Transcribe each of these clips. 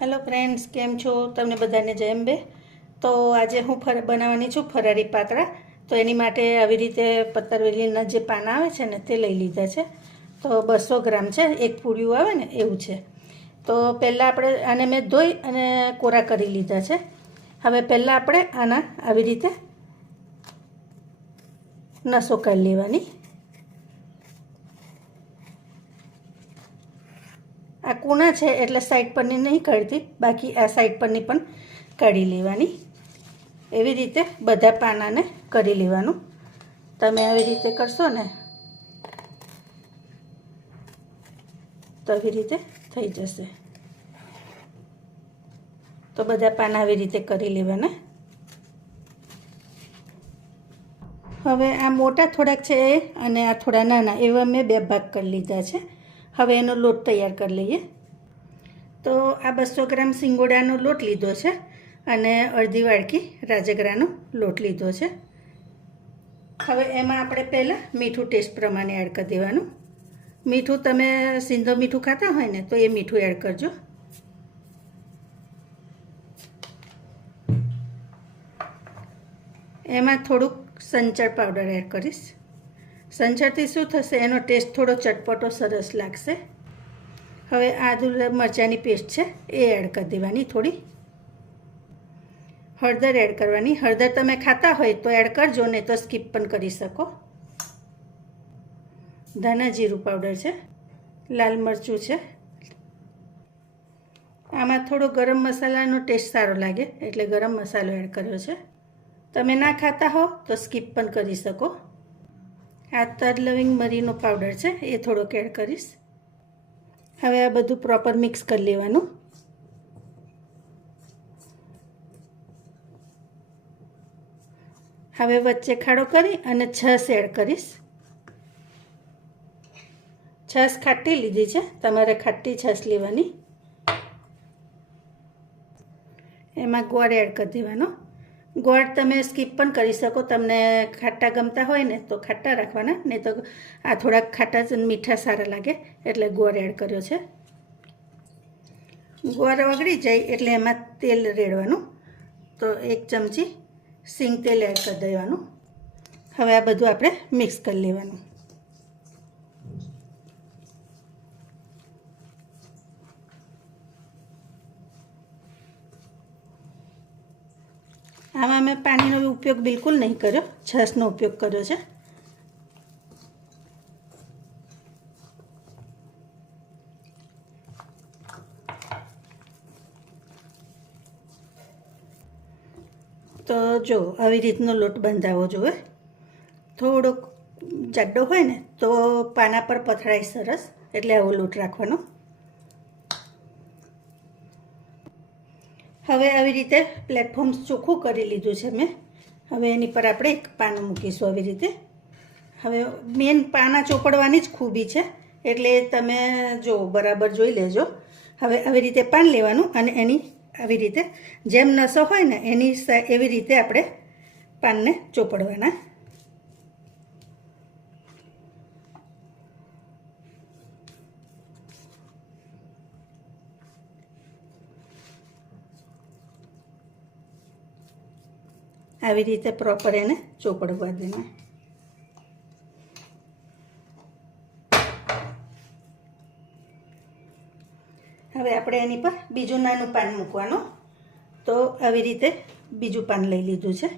Hello friends, કેમ છો? તમને બધાને જય અંબે. તો આજે હું બનાવવાની છું ફરારી પાતળા. તો એની માટે આવી રીતે પત્તરવેલીના જે પાના આવે છે ને તે લઈ લીધા છે. તો 200 ગ્રામ છે, એક પૂળિયું આવે ને એવું છે. તો પહેલાં આપણે આને મેં ધોઈ અને કોરા કરી લીધા છે. હવે પહેલાં આપણે આના આવી રીતે નસો કાઢી લેવાની. આ કૂણા છે એટલે સાઈડ પરની નહીં કાઢતી, બાકી આ સાઈડ પરની પણ કાઢી લેવાની. એવી રીતે બધા પાનાને કરી લેવાનું. તમે આવી રીતે કરશો ને તો આવી રીતે થઈ જશે. તો બધા પાના આવી રીતે કરી લેવાના. હવે આ મોટા થોડાક છે અને આ થોડા નાના, એવા મેં 2 ભાગ કરી લીધા છે. હવે એનો લોટ તૈયાર કરી લઈએ. તો આ 200 ગ્રામ સિંગોડાનો લોટ લીધો છે અને અડધી વાડકી રાજગરાનો લોટ લીધો છે. હવે એમાં આપણે પહેલાં મીઠું ટેસ્ટ પ્રમાણે એડ કરી દેવાનું. મીઠું તમે સિંધો મીઠું ખાતા હોય ને તો એ મીઠું એડ કરજો. એમાં થોડુંક સંચળ પાવડર એડ કરીશ. સંચળથી શું થશે, એનો ટેસ્ટ થોડો ચટપટો સરસ લાગશે. હવે આદુ મરચાંની પેસ્ટ છે એ એડ કરી દેવાની. થોડી હળદર એડ કરવાની. હળદર તમે ખાતા હોય તો એડ કરજો, નહીં તો સ્કીપ પણ કરી શકો. ધાણા જીરું પાવડર છે, લાલ મરચું છે. આમાં થોડો ગરમ મસાલાનો ટેસ્ટ સારો લાગે એટલે ગરમ મસાલો એડ કર્યો છે. તમે ના ખાતા હો તો સ્કીપ પણ કરી શકો. આ તજ લવિંગ મરીનો પાવડર છે એ થોડોક એડ કરીશ. હવે આ બધું પ્રોપર મિક્સ કરી લેવાનું. હવે વચ્ચે ખાડો કરી અને છાશ એડ કરીશ. છાશ ખાટી લીધી છે, તમારે ખાટી છાશ લેવાની. એમાં ગોળ એડ કરી દેવાનો. ગોળ તમે સ્કીપ પણ કરી શકો. તમને ખાટા ગમતા હોય ને તો ખાટા રાખવાના, નહીં તો આ થોડાક ખાટા મીઠા સારા લાગે એટલે ગોળ એડ કર્યો છે. ગોળ ઓગળી જાય એટલે એમાં તેલ રેડવાનું. તો 1 ચમચી સિંગ તેલ એડ કરી દેવાનું. હવે આ બધું આપણે મિક્સ કરી લેવાનું. આમાં મેં પાણીનો ઉપયોગ બિલકુલ નહીં કર્યો, છાશનો ઉપયોગ કર્યો છે. તો જો આવી રીતનો લોટ બંધાવવો જોઈએ. થોડોક જાડો હોય ને તો પાના પર પથરાય સરસ, એટલે આવો લોટ રાખવાનો. હવે આવી રીતે પ્લેટફોર્મ ચોખ્ખું કરી લીધું છે મેં. હવે એની પર આપણે એક પાનું મૂકીશું આવી રીતે. હવે મેન પાના ચોપડવાની જ ખૂબી છે, એટલે તમે જો બરાબર જોઈ લેજો. હવે આવી રીતે પાન લેવાનું અને એની આવી રીતે જેમ નસો હોય ને એવી રીતે આપણે પાનને ચોપડવાના. આવી રીતે પ્રોપર એને ચોપડવા દેના. હવે આપણે એની પર બીજું નાનું પાન મૂકવાનું. તો આવી રીતે બીજું પાન લઈ લીધું છે.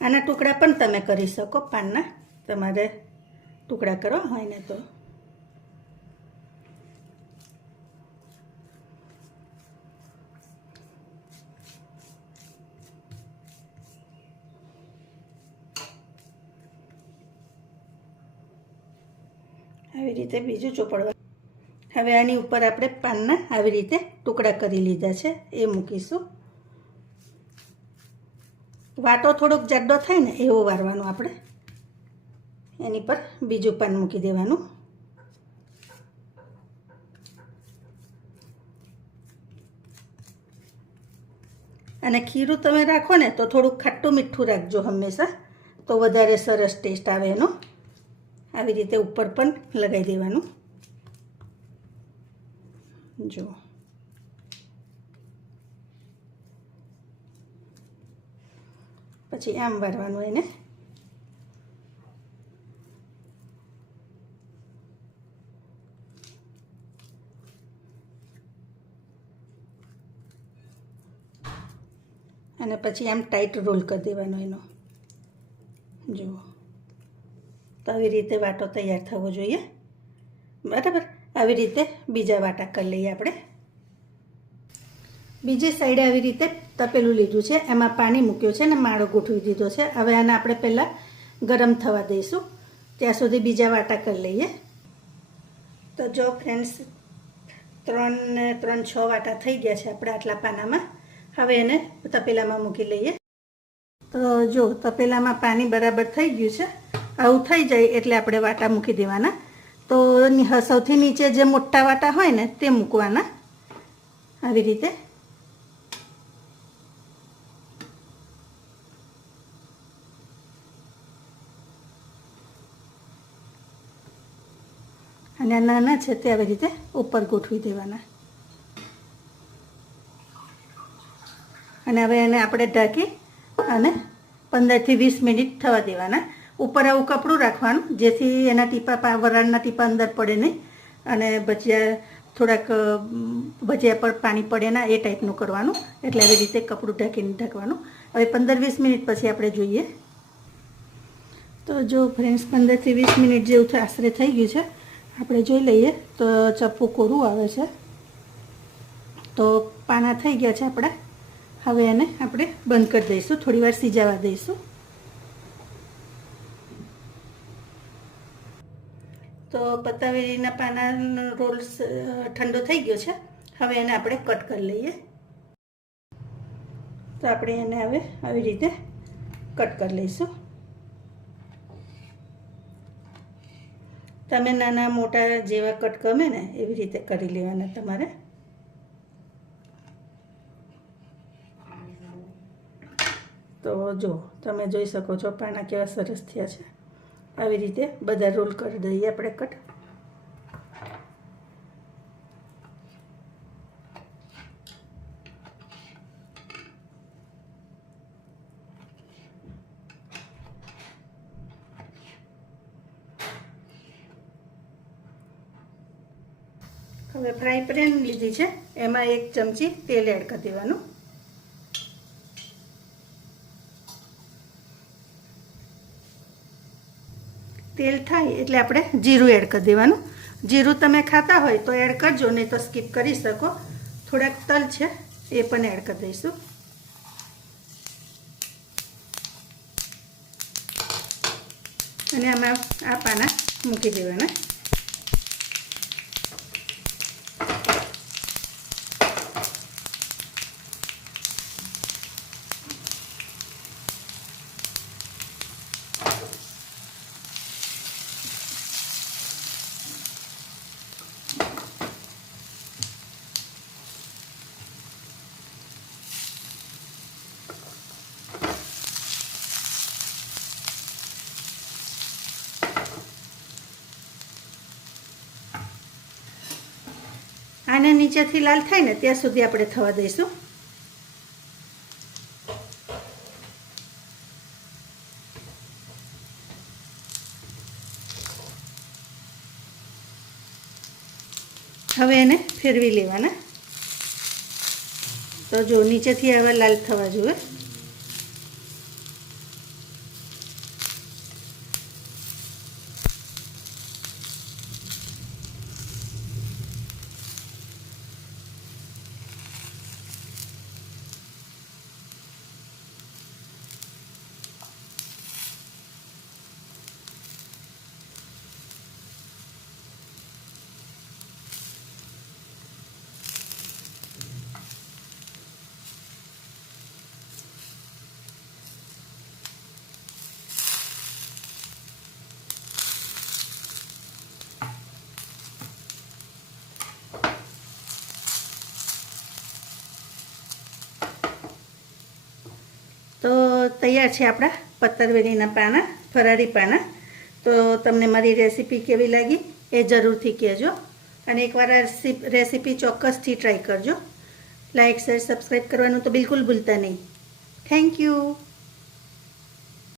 આના ટુકડા પણ તમે કરી શકો. પાનના તમારે ટુકડા કરવા હોય ને તો. આવી રીતે બીજું ચોપડવા. હવે આની ઉપર આપણે પાનના આવી રીતે ટુકડા કરી લીધા છે એ મૂકીશું. વાટો થોડોક જાડો થાય ને એવો વારવાનો આપણે. એની પર બીજું પાન મૂકી દેવાનું. અને ખીરું તમે રાખો ને તો થોડુંક ખાટું મીઠું રાખજો હંમેશા, તો વધારે સરસ ટેસ્ટ આવે એનો. આવી રીતે ઉપર પણ લગાવી દેવાનું. જો પછી આમ વાળવાનું એને. અને પછી આમ ટાઈટ રોલ કરી દેવાનો એનો. જુઓ તો આવી રીતે વાટો તૈયાર થવો જોઈએ. બરાબર, આવી રીતે બીજા વાટા કરી લઈએ આપણે. બીજી સાઈડે આવી રીતે તપેલું લીધું છે, એમાં પાણી મૂક્યું છે અને માળો ગોઠવી દીધો છે. હવે આને આપણે પહેલાં ગરમ થવા દઈશું, ત્યાં સુધી બીજા વાટા કરી લઈએ. તો જો ફ્રેન્ડ્સ, 3 ને 3 6 વાટા થઈ ગયા છે આપણે આટલા પાનામાં. હવે એને તપેલામાં મૂકી લઈએ. તો જો તપેલામાં પાણી બરાબર થઈ ગયું છે. આવું થઈ જાય એટલે આપણે વાટા મૂકી દેવાના. તો સૌથી નીચે જે મોટા વાટા હોય ને તે મૂકવાના આવી રીતે. અને નાના છે તે આવી રીતે ઉપર ગોઠવી દેવાના. અને હવે એને આપણે ઢાંકી અને 15 થી 20 મિનિટ થવા દેવાના. ઉપર આવું કપડું રાખવાનું જેથી એના ટીપા વરાળના ટીપા અંદર પડે નહીં અને ભજીયા થોડાક ભજીયા પર પાણી પડે ના એ ટાઈપનું કરવાનું. એટલે આવી રીતે કપડું ઢાંકીને ઢાંકવાનું. હવે 15-20 મિનિટ પછી આપણે જોઈએ. તો જો ફ્રેન્ડ્સ 15 થી 20 મિનિટ જેવું આશરે થઈ ગયું છે. આપણે જોઈ લઈએ તો ચપ્પુ કોરું આવે છે. તો પાના થઈ ગયા છે આપણા. હવે એને આપણે બંધ કરી દઈશું, થોડી વાર સિજાવા દઈશું. તો પત્તાવેલીના પાનાનો રોલ ઠંડો થઈ ગયો છે. હવે એને આપણે કટ કરી લઈએ. તો આપણે એને હવે આવી રીતે કટ કરી લઈશું. તમે નાના મોટા જેવા કટ ગમે ને એવી રીતે કરી લેવાના તમારે. તો જો તમે જોઈ શકો છો પાના કેવા સરસ થયા છે. આવી રીતે બધા રોલ કરી દઈએ આપણે કટ. હવે ફ્રાય પેન લીધી છે, એમાં 1 ચમચી તેલ એડ કરી દેવાનું. તેલ થાય એટલે આપણે જીરું એડ કરી દેવાનું. જીરું તમે ખાતા હોય તો એડ કરજો, નહીં તો સ્કીપ કરી શકો. થોડાક તલ છે એ પણ એડ કરી દઈશું. અને આમાં આ પાના મૂકી દેવાના. આને નીચેથી લાલ થાય ને ત્યાં સુધી આપણે થવા દઈશું. હવે એને ફેરવી લેવાના. તો જો નીચેથી આવા લાલ થવા જોઈએ. તો તૈયાર છે આપણા પત્તરવેલીના પાના, ફરારી પાના. તો તમને મારી રેસીપી કેવી લાગી એ જરૂરથી કહેજો અને એકવાર આ રેસીપી ચોક્કસથી ટ્રાય કરજો. લાઇક શેર સબસ્ક્રાઈબ કરવાનું તો બિલકુલ ભૂલતા નહીં. Thank you.